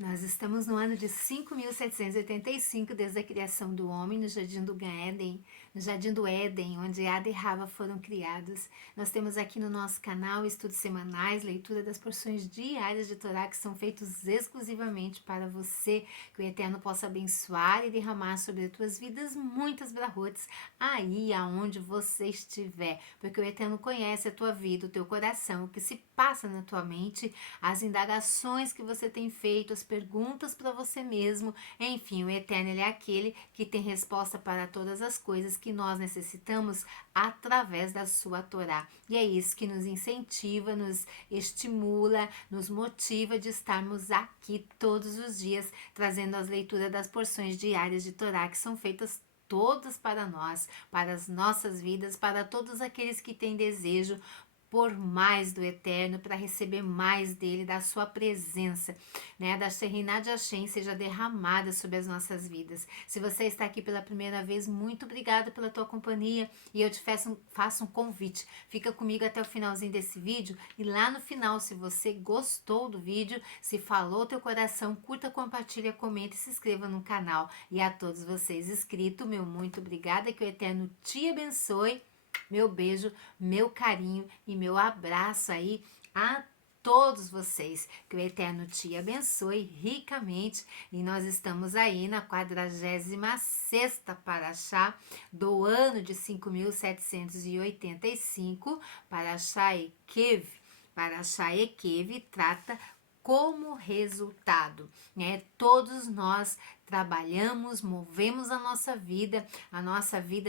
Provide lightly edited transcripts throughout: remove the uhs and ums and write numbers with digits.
Nós estamos no ano de 5.785 desde a criação do homem no Jardim do Éden, onde Adão e Rava foram criados. Nós temos aqui no nosso canal estudos semanais, leitura das porções diárias de Torá que são feitos exclusivamente para você, que o Eterno possa abençoar e derramar sobre as tuas vidas muitas brahotes aí aonde você estiver, porque o Eterno conhece a tua vida, o teu coração, o que se passa na tua mente, as indagações que você tem feito, as perguntas para você mesmo. Enfim, o Eterno, ele é aquele que tem resposta para todas as coisas que nós necessitamos através da sua Torá. E é isso que nos incentiva, nos estimula, nos motiva de estarmos aqui todos os dias, trazendo as leituras das porções diárias de Torá que são feitas todas para nós, para as nossas vidas, para todos aqueles que têm desejo por mais do Eterno, para receber mais dele, da sua presença, né? Da Shekhinah de Hashem seja derramada sobre as nossas vidas. Se você está aqui pela primeira vez, muito obrigada pela tua companhia e eu te faço um convite. Fica comigo até o finalzinho desse vídeo e lá no final, se você gostou do vídeo, se falou teu coração, curta, compartilha, comenta e se inscreva no canal. E a todos vocês inscritos, meu muito obrigada, que o Eterno te abençoe. Meu beijo, meu carinho e meu abraço aí a todos vocês. Que o Eterno te abençoe ricamente. E nós estamos aí na 46ª Parashá do ano de 5.785, Parashá Ekev. Parashá Ekev trata como resultado, né? Todos nós trabalhamos, movemos a nossa vida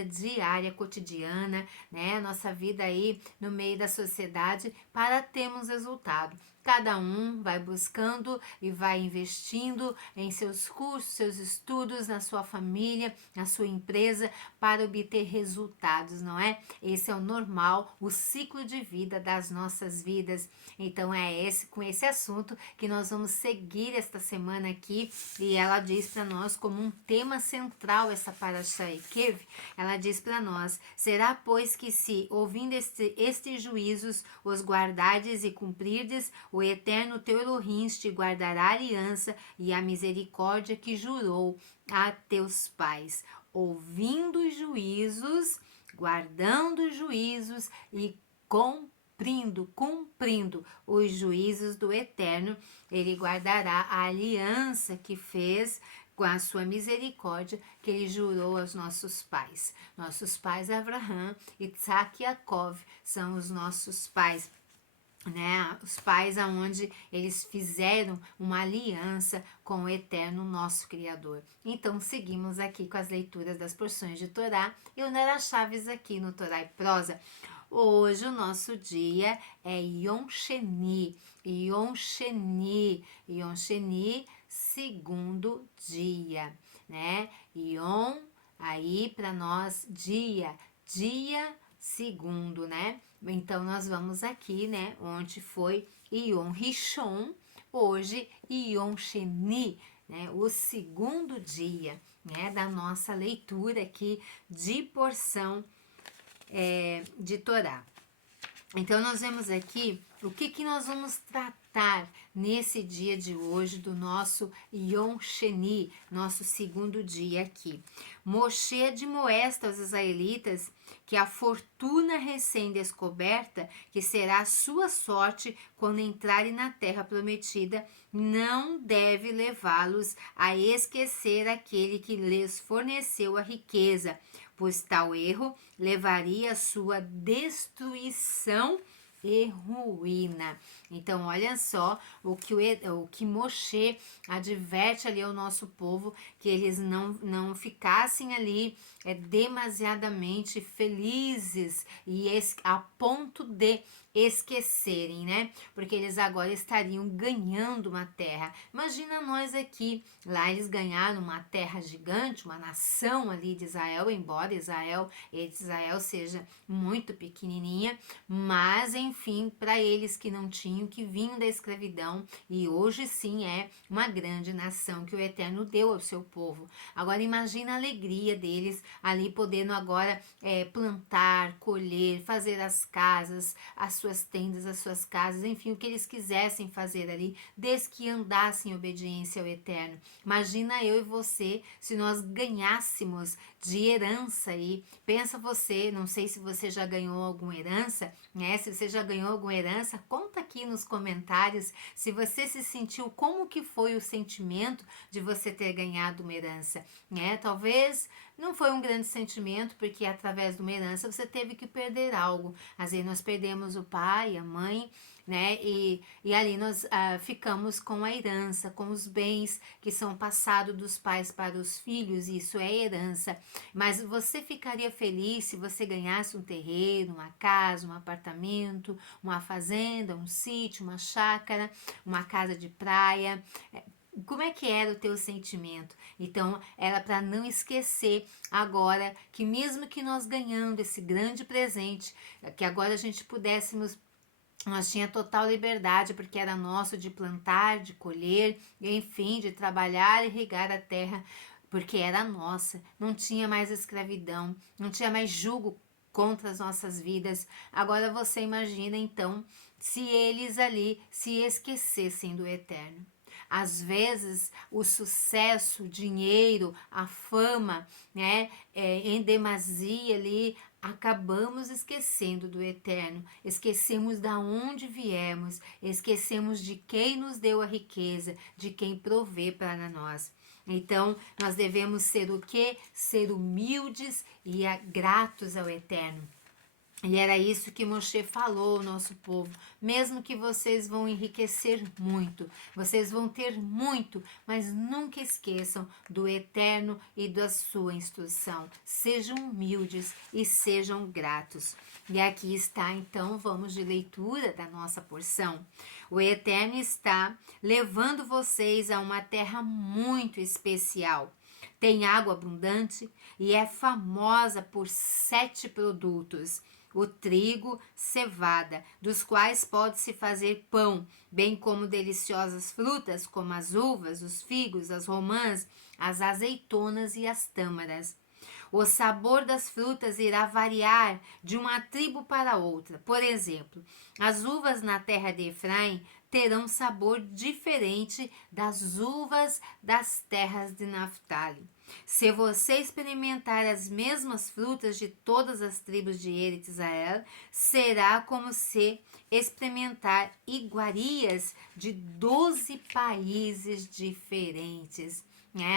diária, cotidiana, né? A nossa vida aí no meio da sociedade para termos resultado. Cada um vai buscando e vai investindo em seus cursos, seus estudos, na sua família, na sua empresa, para obter resultados, não é? Esse é o normal, o ciclo de vida das nossas vidas. Então é com esse assunto que nós vamos seguir esta semana aqui, e ela diz para nós como um tema central essa Parashá Ekev, ela diz para nós: será pois que se, ouvindo estes juízos, os guardardes e cumprirdes, o Eterno teu Elohim te guardará a aliança e a misericórdia que jurou a teus pais, ouvindo os juízos, guardando os juízos e cumprindo os juízos do Eterno, ele guardará a aliança que fez com a sua misericórdia, que ele jurou aos nossos pais. Nossos pais Abraham, Isaac e Jacó são os nossos pais, né? Os pais aonde eles fizeram uma aliança com o Eterno, nosso Criador. Então seguimos aqui com as leituras das porções de Torá e o Nera Chaves aqui no Torá e Prosa. Hoje o nosso dia é Yom Sheni, segundo dia, né? Yom, aí para nós, dia segundo, né? Então nós vamos aqui, né? Ontem foi Yom Rishon, hoje Yom Sheni, né? O segundo dia, né? Da nossa leitura aqui de porção de Torá. Então nós vemos aqui o que nós vamos tratar nesse dia de hoje do nosso Yom Sheni, nosso segundo dia aqui. Moshe admoesta aos israelitas que a fortuna recém-descoberta, que será a sua sorte quando entrarem na terra prometida, não deve levá-los a esquecer aquele que lhes forneceu a riqueza, pois tal erro levaria à sua destruição e ruína. Então, olha só o que Moshe adverte ali ao nosso povo, que eles não ficassem ali demasiadamente felizes e a ponto de esquecerem, né? Porque eles agora estariam ganhando uma terra. Imagina nós aqui, lá eles ganharam uma terra gigante, uma nação ali de Israel, embora Israel seja muito pequenininha, mas enfim, para eles que não tinham, que vinham da escravidão, e hoje sim é uma grande nação que o Eterno deu ao seu povo. Agora imagina a alegria deles ali podendo agora plantar, colher, fazer as casas, as suas tendas, as suas casas, enfim, o que eles quisessem fazer ali, desde que andassem em obediência ao Eterno. Imagina eu e você se nós ganhássemos de herança aí. Pensa você, não sei se você já ganhou alguma herança, né? Se você já ganhou alguma herança, conta aqui nos comentários se você se sentiu, como que foi o sentimento de você ter ganhado uma herança, né? Talvez não foi um grande sentimento, porque através de uma herança você teve que perder algo. Às vezes nós perdemos o pai, a mãe, né? E ali nós ficamos com a herança, com os bens que são passados dos pais para os filhos, isso é herança. Mas você ficaria feliz se você ganhasse um terreno, uma casa, um apartamento, uma fazenda, um sítio, uma chácara, uma casa de praia? Como é que era o teu sentimento? Então, era para não esquecer agora que mesmo que nós ganhando esse grande presente, que agora a gente pudéssemos, nós tinha total liberdade, porque era nosso, de plantar, de colher, enfim, de trabalhar e regar a terra, porque era nossa. Não tinha mais escravidão, não tinha mais jugo contra as nossas vidas. Agora você imagina então se eles ali se esquecessem do Eterno. Às vezes, o sucesso, o dinheiro, a fama, né, em demasia ali, acabamos esquecendo do Eterno, esquecemos da onde viemos, esquecemos de quem nos deu a riqueza, de quem provê para nós. Então, nós devemos ser o quê? Ser humildes e gratos ao Eterno. E era isso que Moshe falou ao nosso povo. Mesmo que vocês vão enriquecer muito, vocês vão ter muito, mas nunca esqueçam do Eterno e da sua instrução. Sejam humildes e sejam gratos. E aqui está, então, vamos de leitura da nossa porção. O Eterno está levando vocês a uma terra muito especial. Tem água abundante e é famosa por 7 produtos: o trigo, cevada, dos quais pode-se fazer pão, bem como deliciosas frutas, como as uvas, os figos, as romãs, as azeitonas e as tâmaras. O sabor das frutas irá variar de uma tribo para outra. Por exemplo, as uvas na terra de Efraim terão sabor diferente das uvas das terras de Naftali. Se você experimentar as mesmas frutas de todas as tribos de Eretz Israel, será como se experimentar iguarias de 12 países diferentes.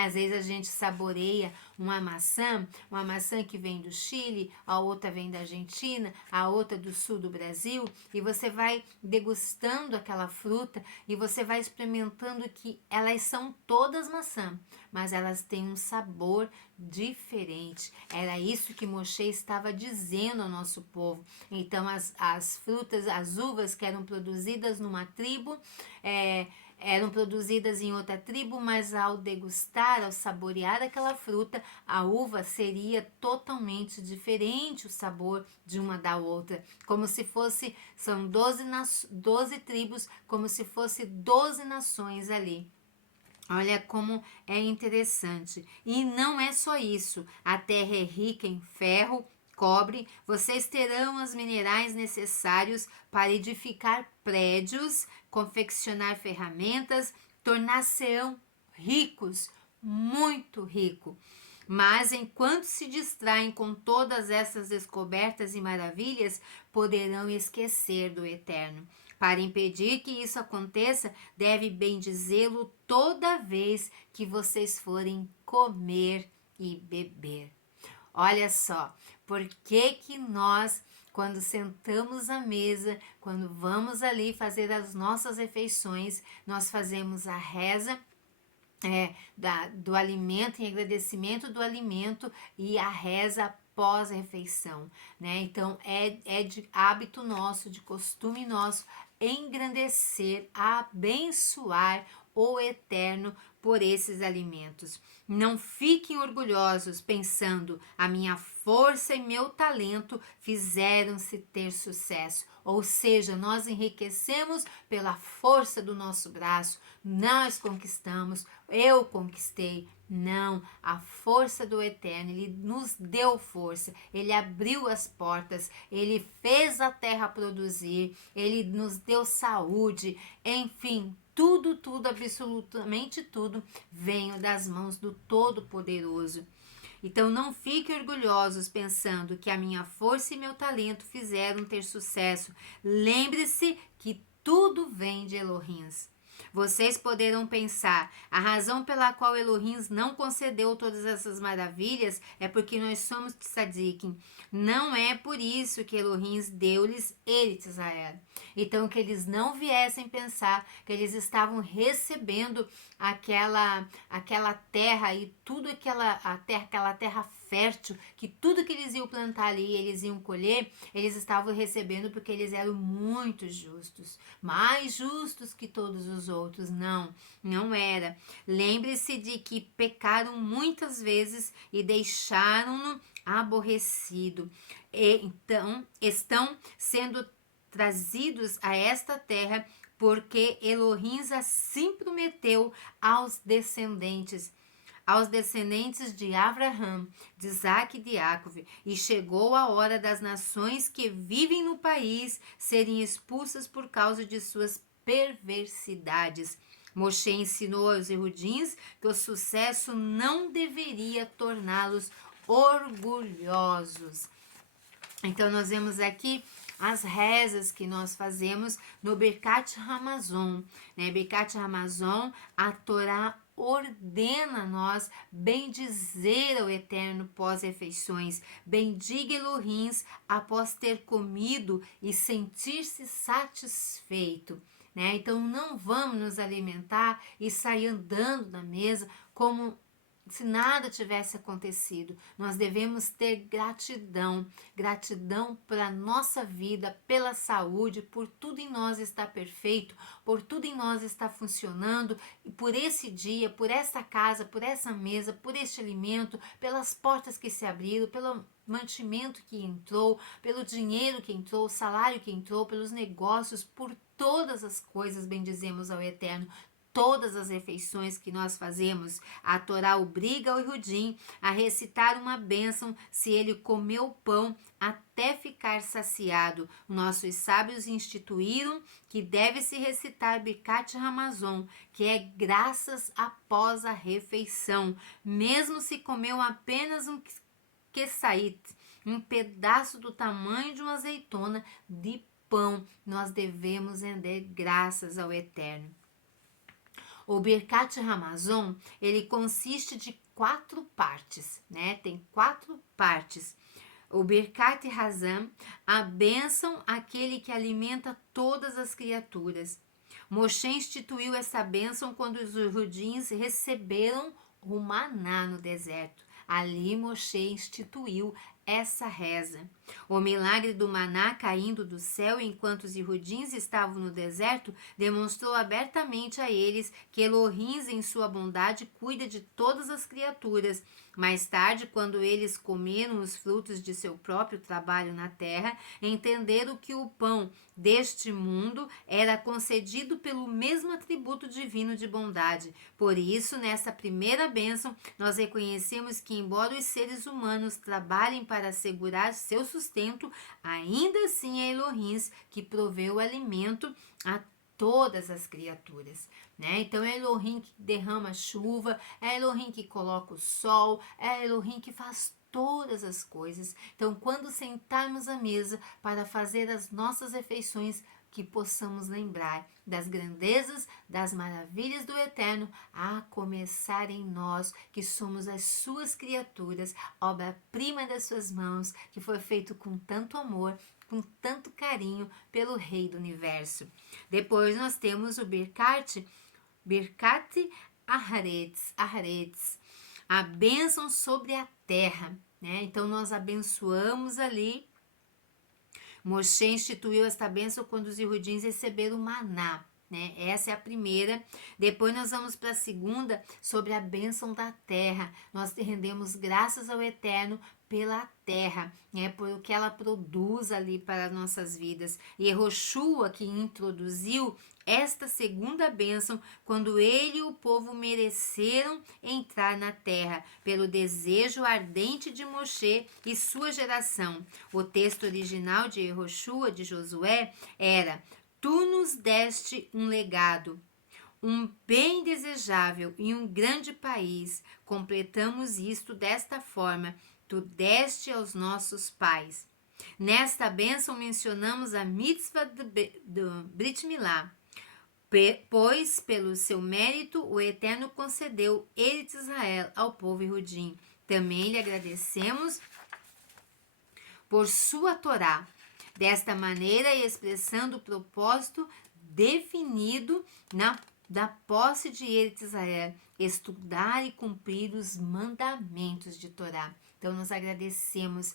Às vezes a gente saboreia uma maçã que vem do Chile, a outra vem da Argentina, a outra do sul do Brasil, e você vai degustando aquela fruta e você vai experimentando que elas são todas maçã, mas elas têm um sabor diferente. Era isso que Moshe estava dizendo ao nosso povo. Então as frutas, as uvas que eram produzidas numa tribo, eram produzidas em outra tribo, mas ao degustar, ao saborear aquela fruta, a uva seria totalmente diferente o sabor de uma da outra, como se fosse, são 12 tribos, como se fosse 12 nações ali. Olha como é interessante. E não é só isso, a terra é rica em ferro, cobre, vocês terão os minerais necessários para edificar prédios, confeccionar ferramentas, tornar-se-ão ricos, muito ricos. Mas enquanto se distraem com todas essas descobertas e maravilhas, poderão esquecer do Eterno. Para impedir que isso aconteça, deve bendizê-lo toda vez que vocês forem comer e beber. Olha só, por que nós, quando sentamos à mesa, quando vamos ali fazer as nossas refeições, nós fazemos a reza do alimento, em agradecimento do alimento, e a reza pós-refeição, né? Então, é de hábito nosso, de costume nosso, engrandecer, abençoar o Eterno por esses alimentos. Não fiquem orgulhosos pensando, a minha força e meu talento fizeram-se ter sucesso. Ou seja, nós enriquecemos pela força do nosso braço, nós conquistamos, eu conquistei. Não, a força do Eterno, Ele nos deu força, Ele abriu as portas, Ele fez a terra produzir, Ele nos deu saúde, enfim, tudo, absolutamente tudo, veio das mãos do Todo-Poderoso. Então não fiquem orgulhosos pensando que a minha força e meu talento fizeram ter sucesso. Lembre-se que tudo vem de Elohim. Vocês poderão pensar, a razão pela qual Elohim não concedeu todas essas maravilhas é porque nós somos tzadikim. Não é por isso que Elohim deu-lhes Eretz Israel. Então que eles não viessem pensar que eles estavam recebendo aquela terra e tudo aquela terra fértil, que tudo que eles iam plantar ali, eles iam colher, eles estavam recebendo porque eles eram muito justos, mais justos que todos os outros. Não, não era. Lembre-se de que pecaram muitas vezes e deixaram-no aborrecido. E então estão sendo trazidos a esta terra porque Elohim assim prometeu aos descendentes de Abraham, de Isaac e de Jacó, e chegou a hora das nações que vivem no país serem expulsas por causa de suas perversidades. Moshe ensinou aos Erudins que o sucesso não deveria torná-los orgulhosos. Então, nós vemos aqui as rezas que nós fazemos no Birkat Hamazon. Birkat Hamazon, a Torá ordena a nós bendizer ao Eterno pós-refeições. Bendiga Elohim após ter comido e sentir-se satisfeito. Então, não vamos nos alimentar e sair andando na mesa como se nada tivesse acontecido. Nós devemos ter gratidão para a nossa vida, pela saúde, por tudo em nós estar perfeito, por tudo em nós estar funcionando, e por esse dia, por essa casa, por essa mesa, por este alimento, pelas portas que se abriram, pelo mantimento que entrou, pelo dinheiro que entrou, o salário que entrou, pelos negócios, por todas as coisas bendizemos ao Eterno. Todas as refeições que nós fazemos, a Torá obriga o Erudim a recitar uma bênção se ele comeu pão até ficar saciado. Nossos sábios instituíram que deve-se recitar Birkat Hamazon, que é graças após a refeição, mesmo se comeu apenas um quesait, um pedaço do tamanho de uma azeitona de pão. Nós devemos render graças ao Eterno. O Birkat Hamazon, ele consiste de 4 partes, Tem 4 partes. O Birkat Hazam, a bênção àquele que alimenta todas as criaturas. Moshe instituiu essa bênção quando os Erudins receberam o maná no deserto. Ali Moshe instituiu essa reza. O milagre do maná caindo do céu enquanto os Erudins estavam no deserto demonstrou abertamente a eles que Elohim, em sua bondade, cuida de todas as criaturas. Mais tarde, quando eles comeram os frutos de seu próprio trabalho na terra, entenderam que o pão deste mundo era concedido pelo mesmo atributo divino de bondade. Por isso, nessa primeira bênção, nós reconhecemos que, embora os seres humanos trabalhem para assegurar seu sustento, ainda assim é Elohim que provê o alimento a todas as criaturas. Então é Elohim que derrama a chuva, é Elohim que coloca o sol, é Elohim que faz todas as coisas. Então, quando sentarmos à mesa para fazer as nossas refeições, que possamos lembrar das grandezas, das maravilhas do Eterno, a começar em nós, que somos as suas criaturas, obra-prima das suas mãos, que foi feito com tanto amor, com tanto carinho pelo Rei do Universo. Depois nós temos o Birkat Aharetz, a bênção sobre a terra. Então nós abençoamos ali. Moshe instituiu esta bênção quando os Erudins receberam o maná. né? Essa é a primeira. Depois nós vamos para a segunda, sobre a bênção da terra. Nós rendemos graças ao Eterno pela terra, né? Por o que ela produz ali para as nossas vidas. E Yehoshua que introduziu esta segunda bênção quando ele e o povo mereceram entrar na terra, pelo desejo ardente de Moshe e sua geração. O texto original de Yehoshua, de Josué, era: Tu nos deste um legado, um bem desejável e um grande país. Completamos isto desta forma: Tu deste aos nossos pais. Nesta bênção mencionamos a mitzvah do Brit Milá, pois pelo seu mérito o Eterno concedeu Eretz Israel ao povo Yehudim. Também lhe agradecemos por sua Torá. Desta maneira, expressando o propósito definido da posse de Eretz Israel, estudar e cumprir os mandamentos de Torá. Então, nós agradecemos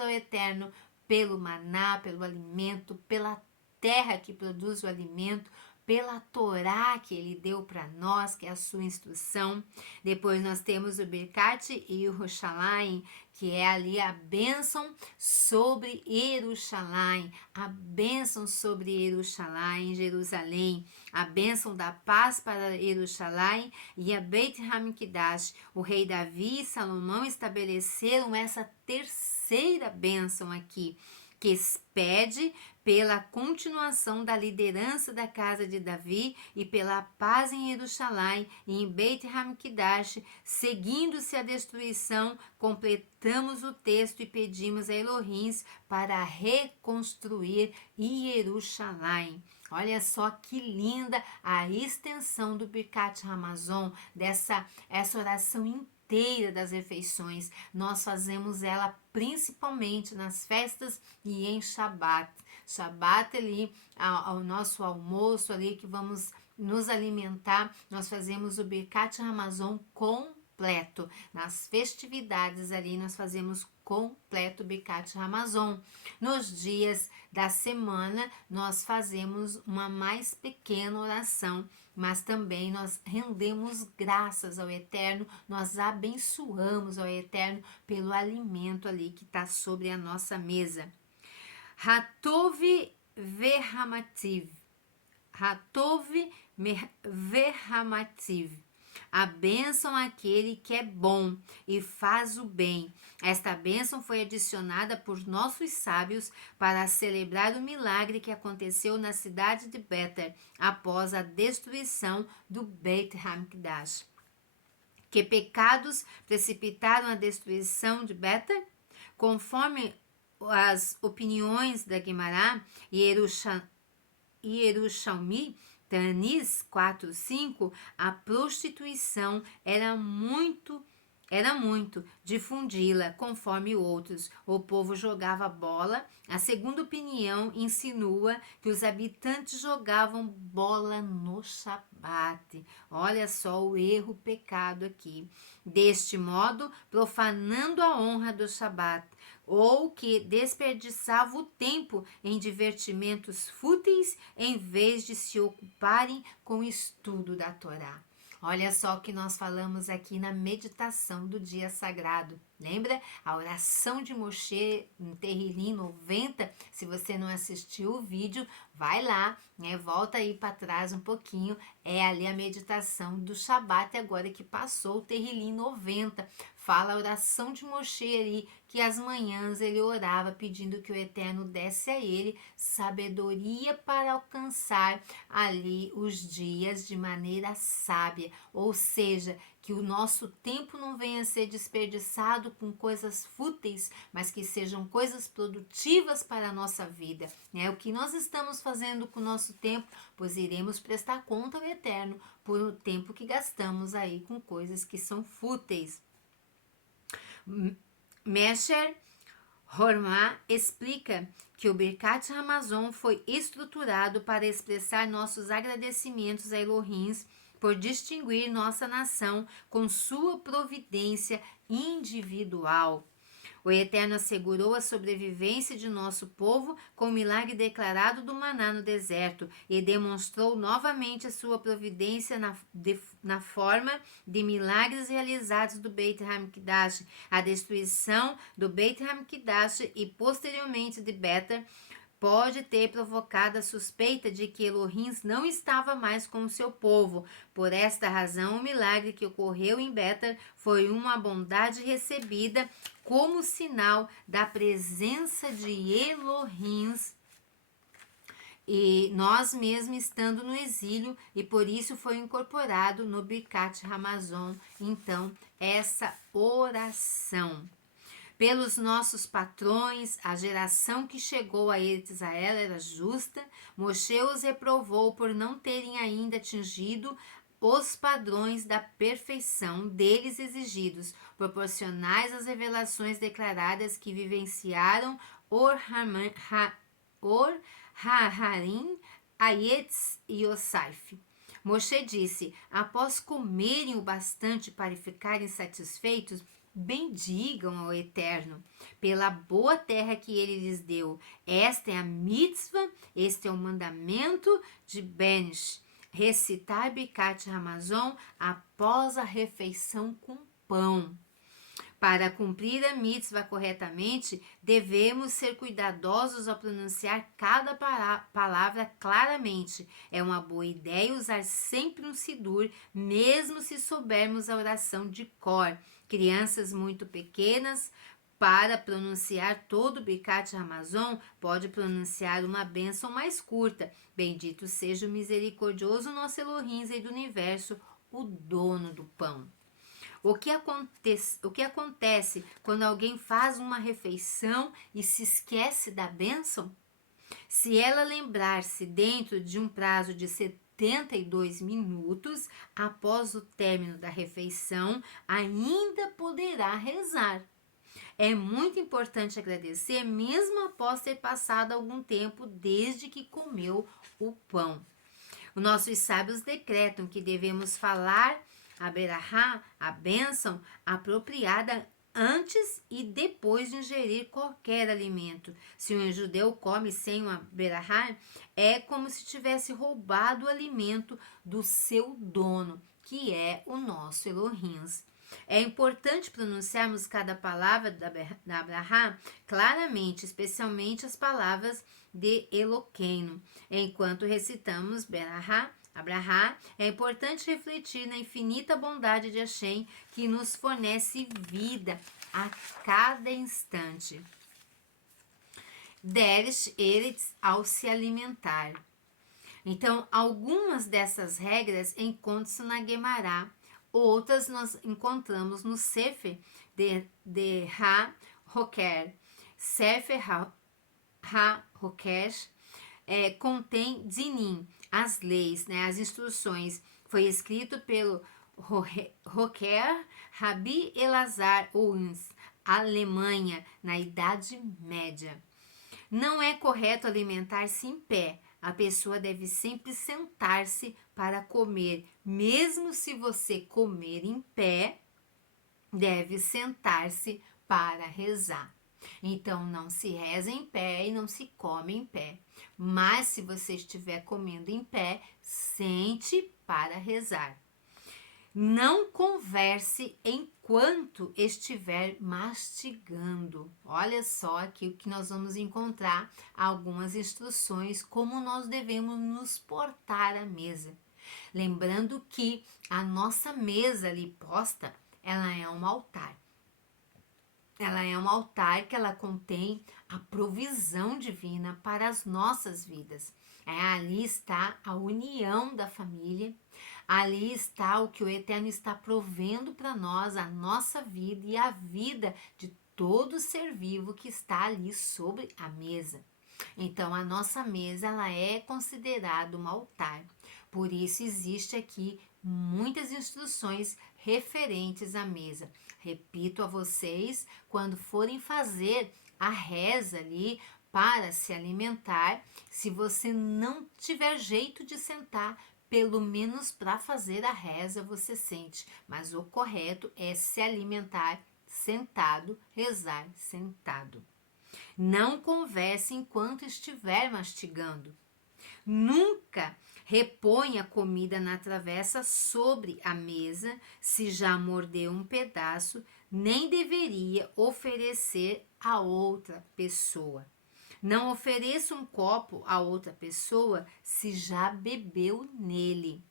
ao Eterno pelo maná, pelo alimento, pela terra que produz o alimento, pela Torá que ele deu para nós, que é a sua instrução. Depois nós temos o Birkat e o Yerushalayim, que é ali a bênção sobre Yerushalayim, a bênção sobre Yerushalayim, Jerusalém, a bênção da paz para Yerushalayim e a Beit Hamikdash. O rei Davi e Salomão estabeleceram essa terceira bênção aqui, que pede pela continuação da liderança da casa de Davi e pela paz em Jerusalém e em Beit Hamikdash. Seguindo-se a destruição, completamos o texto e pedimos a Elohim para reconstruir Jerusalém. Olha só que linda a extensão do Birkat Hamazon, essa oração inteira das refeições. Nós fazemos ela principalmente nas festas e em Shabat. Shabat ali, ao nosso almoço ali que vamos nos alimentar, nós fazemos o Birkat Hamazon completo. Nas festividades ali nós fazemos completo Birkat Hamazon. Nos dias da semana nós fazemos uma mais pequena oração, mas também nós rendemos graças ao Eterno, nós abençoamos ao Eterno pelo alimento ali que está sobre a nossa mesa. Hatov Verhamativ. Hatov Verhamativ. A bênção àquele que é bom e faz o bem. Esta bênção foi adicionada por nossos sábios para celebrar o milagre que aconteceu na cidade de Beter após a destruição do Beit Hamikdash. Que pecados precipitaram a destruição de Beter? Conforme as opiniões da Guimará e Yerushalmi, Tanis 4:5, a prostituição era muito difundi-la conforme outros. O povo jogava bola. A segunda opinião insinua que os habitantes jogavam bola no Shabat. Olha só o erro, o pecado aqui. Deste modo, profanando a honra do Shabat, ou que desperdiçava o tempo em divertimentos fúteis em vez de se ocuparem com o estudo da Torá. Olha só o que nós falamos aqui na meditação do dia sagrado. Lembra? A oração de Moshe em Terrilim 90. Se você não assistiu o vídeo, vai lá, né? Volta aí para trás um pouquinho. É ali a meditação do Shabat agora que passou o Terrilim 90. Fala a oração de Moshe ali, que às manhãs ele orava pedindo que o Eterno desse a ele sabedoria para alcançar ali os dias de maneira sábia. Ou seja, que o nosso tempo não venha a ser desperdiçado com coisas fúteis, mas que sejam coisas produtivas para a nossa vida. Né? O que nós estamos fazendo com o nosso tempo, pois iremos prestar conta ao Eterno por o tempo que gastamos aí com coisas que são fúteis. Mesher Hormah explica que o Birkat Hamazon foi estruturado para expressar nossos agradecimentos a Elohim por distinguir nossa nação com sua providência individual. O Eterno assegurou a sobrevivência de nosso povo com o milagre declarado do maná no deserto e demonstrou novamente a sua providência na forma de milagres realizados do Beit HaMikdash, a destruição do Beit HaMikdash e posteriormente de Betel pode ter provocado a suspeita de que Elohim não estava mais com o seu povo. Por esta razão, o milagre que ocorreu em Betel foi uma bondade recebida como sinal da presença de Elohim e nós mesmos estando no exílio, e por isso foi incorporado no Birkat Hamazon, então, essa oração. Pelos nossos patrões, a geração que chegou a Israel era justa. Moshe os reprovou por não terem ainda atingido os padrões da perfeição deles exigidos, proporcionais às revelações declaradas que vivenciaram Or Haharim, Ayetz e Osaf. Moshe disse: após comerem o bastante para ficarem satisfeitos, bendigam ao Eterno pela boa terra que ele lhes deu. Esta é a mitzvah, este é o mandamento de Benish. Recitar Birkat Hamazon após a refeição com pão. Para cumprir a mitzvah corretamente, devemos ser cuidadosos ao pronunciar cada palavra claramente. É uma boa ideia usar sempre um sidur, mesmo se soubermos a oração de cor. Crianças muito pequenas, para pronunciar todo o Birkat Hamazon, pode pronunciar uma bênção mais curta. Bendito seja o misericordioso nosso Elohim, Rei do universo, o dono do pão. O que acontece quando alguém faz uma refeição e se esquece da bênção? Se ela lembrar-se dentro de um prazo de 72 minutos após o término da refeição, ainda poderá rezar. É muito importante agradecer mesmo após ter passado algum tempo desde que comeu o pão. Os nossos sábios decretam que devemos falar a berahá, a bênção, apropriada antes e depois de ingerir qualquer alimento. Se um judeu come sem uma berahá, é como se tivesse roubado o alimento do seu dono, que é o nosso Elohim. É importante pronunciarmos cada palavra da berahá claramente, especialmente as palavras de Eloqueno, enquanto recitamos berahá. Abrahá, é importante refletir na infinita bondade de Hashem que nos fornece vida a cada instante. Deres eretz ao se alimentar. Então, algumas dessas regras encontram-se na Guemará, outras nós encontramos no Sefer de Ha-Roker. Sefer Ha-Roker contém Dinim, as leis, as instruções. Foi escrito pelo Roker Rabi Elazar Owens, Alemanha, na Idade Média. Não é correto alimentar-se em pé. A pessoa deve sempre sentar-se para comer. Mesmo se você comer em pé, deve sentar-se para rezar. Então, não se reza em pé e não se come em pé. Mas, se você estiver comendo em pé, sente para rezar. Não converse enquanto estiver mastigando. Olha só aqui o que nós vamos encontrar, algumas instruções como nós devemos nos portar à mesa. Lembrando que a nossa mesa ali posta, ela é um altar. Ela é um altar que ela contém a provisão divina para as nossas vidas. Ali está a união da família, ali está o que o Eterno está provendo para nós, a nossa vida e a vida de todo ser vivo que está ali sobre a mesa. Então, a nossa mesa ela é considerada um altar. Por isso, existe aqui muitas instruções referentes à mesa. Repito a vocês, quando forem fazer a reza ali para se alimentar, se você não tiver jeito de sentar, pelo menos para fazer a reza você sente. Mas o correto é se alimentar sentado, rezar sentado. Não converse enquanto estiver mastigando. Nunca reponha a comida na travessa sobre a mesa se já mordeu um pedaço, nem deveria oferecer a outra pessoa. Não ofereça um copo a outra pessoa se já bebeu nele.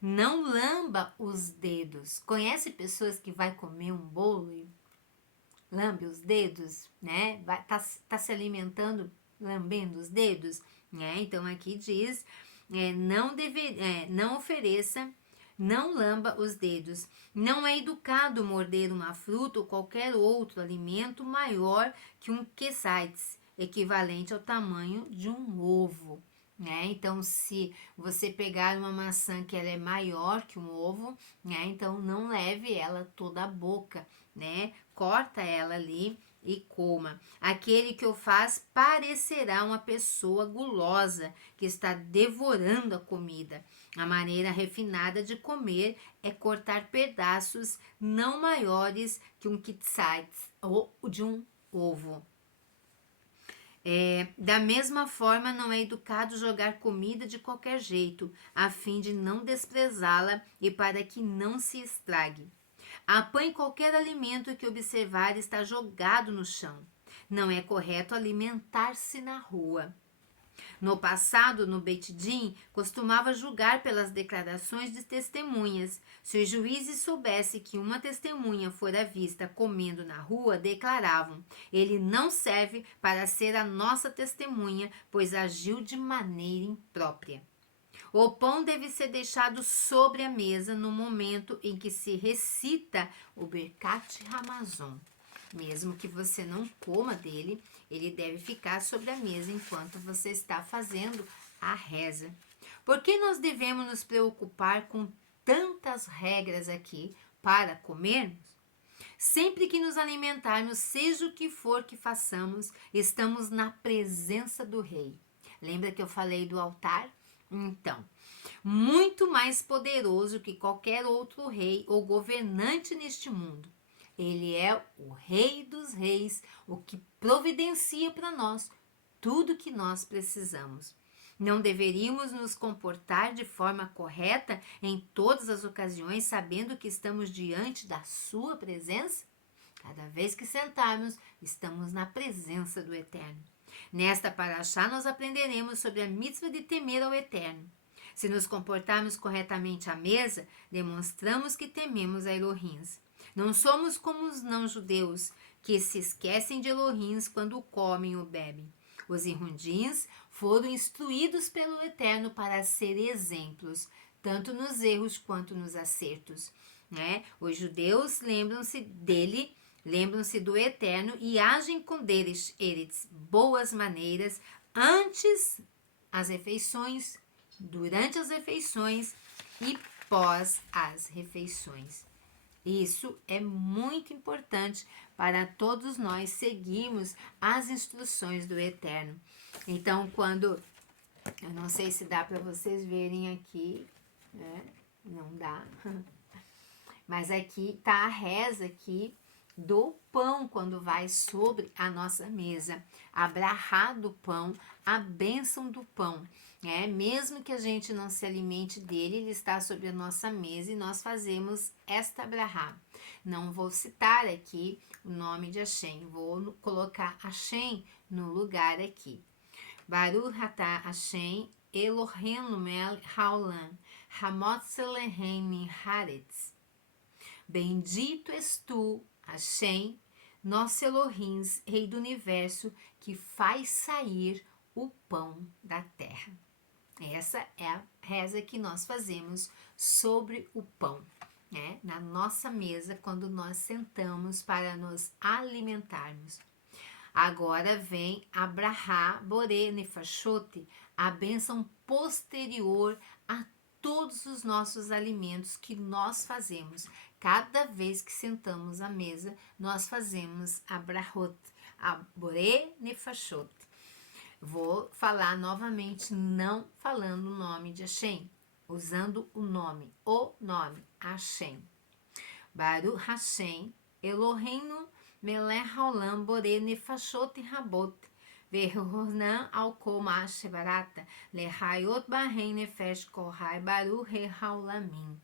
Não lamba os dedos. Conhece pessoas que vai comer um bolo e lambe os dedos, né? Tá se alimentando lambendo os dedos, né? Então aqui diz, não ofereça, não lamba os dedos. Não é educado morder uma fruta ou qualquer outro alimento maior que um quesates, equivalente ao tamanho de um ovo. Né? Então, se você pegar uma maçã que ela é maior que um ovo, né? Então não leve ela toda a boca, né? Corta ela ali e coma. Aquele que o faz parecerá uma pessoa gulosa que está devorando a comida. A maneira refinada de comer é cortar pedaços não maiores que um kitsats ou de um ovo. Da mesma forma, não é educado jogar comida de qualquer jeito, a fim de não desprezá-la e para que não se estrague. Apanhe qualquer alimento que observar está jogado no chão. Não é correto alimentar-se na rua. No passado, no Beit Din, costumava julgar pelas declarações de testemunhas. Se os juízes soubessem que uma testemunha fora vista comendo na rua, declaravam: ele não serve para ser a nossa testemunha, pois agiu de maneira imprópria. O pão deve ser deixado sobre a mesa no momento em que se recita o Birkat Hamazon. Mesmo que você não coma dele, ele deve ficar sobre a mesa enquanto você está fazendo a reza. Por que nós devemos nos preocupar com tantas regras aqui para comermos? Sempre que nos alimentarmos, seja o que for que façamos, estamos na presença do Rei. Lembra que eu falei do altar? Então, muito mais poderoso que qualquer outro rei ou governante neste mundo. Ele é o Rei dos Reis, o que providencia para nós tudo que nós precisamos. Não deveríamos nos comportar de forma correta em todas as ocasiões, sabendo que estamos diante da sua presença? Cada vez que sentarmos, estamos na presença do Eterno. Nesta paraxá, nós aprenderemos sobre a mitzvah de temer ao Eterno. Se nos comportarmos corretamente à mesa, demonstramos que tememos a Elohims. Não somos como os não-judeus, que se esquecem de Elohims quando comem ou bebem. Os irundins foram instruídos pelo Eterno para ser exemplos, tanto nos erros quanto nos acertos. Né? Os judeus lembram-se dele, lembram-se do Eterno e agem com deles boas maneiras antes as refeições, durante as refeições e pós as refeições. Isso é muito importante para todos nós seguirmos as instruções do Eterno. Então, eu não sei se dá para vocês verem aqui, né? Não dá. Mas aqui está a reza aqui do pão quando vai sobre a nossa mesa. A brahá do pão, a bênção do pão. Mesmo que a gente não se alimente dele, ele está sobre a nossa mesa e nós fazemos esta brahá. Não vou citar aqui o nome de Hashem, vou colocar Hashem no lugar aqui. Baruch atah Hashem Eloheinu melech haolam, hamotz elehem min haaretz. Bendito és tu, Hashem, nosso Elohim, Rei do Universo, que faz sair o pão da terra. Essa é a reza que nós fazemos sobre o pão, né? Na nossa mesa, quando nós sentamos para nos alimentarmos. Agora vem a Brahá Boré Nefashot, a bênção posterior a todos os nossos alimentos que nós fazemos. Cada vez que sentamos à mesa, nós fazemos a Brahot, a Boré Nefashot. Vou falar novamente, não falando o nome de Hashem, usando o nome Hashem. Baruch Hashem Elohenu melech haolam borei nefashot rabot. Verronan al kol shevarata lehayot barren nefesh kohai baru haolamim.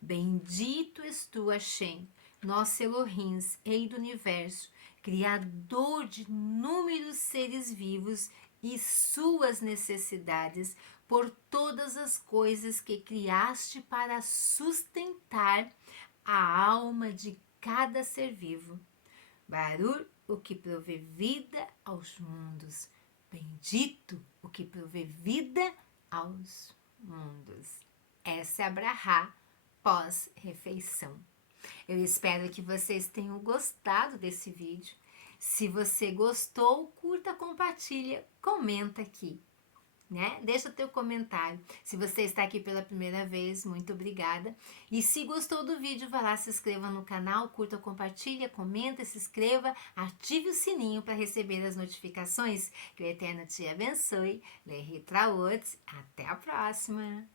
Bendito és tu, Hashem, nosso Elohim, Rei do Universo, Criador de inúmeros seres vivos e suas necessidades, por todas as coisas que criaste para sustentar a alma de cada ser vivo. Baruch, o que provê vida aos mundos. Bendito o que provê vida aos mundos. Essa é a brahá pós-refeição. Eu espero que vocês tenham gostado desse vídeo. Se você gostou, curta, compartilha, comenta aqui, né? Deixa teu comentário. Se você está aqui pela primeira vez, muito obrigada. E se gostou do vídeo, vá lá, se inscreva no canal, curta, compartilha, comenta, se inscreva, ative o sininho para receber as notificações. Que o Eterno te abençoe. Até a próxima!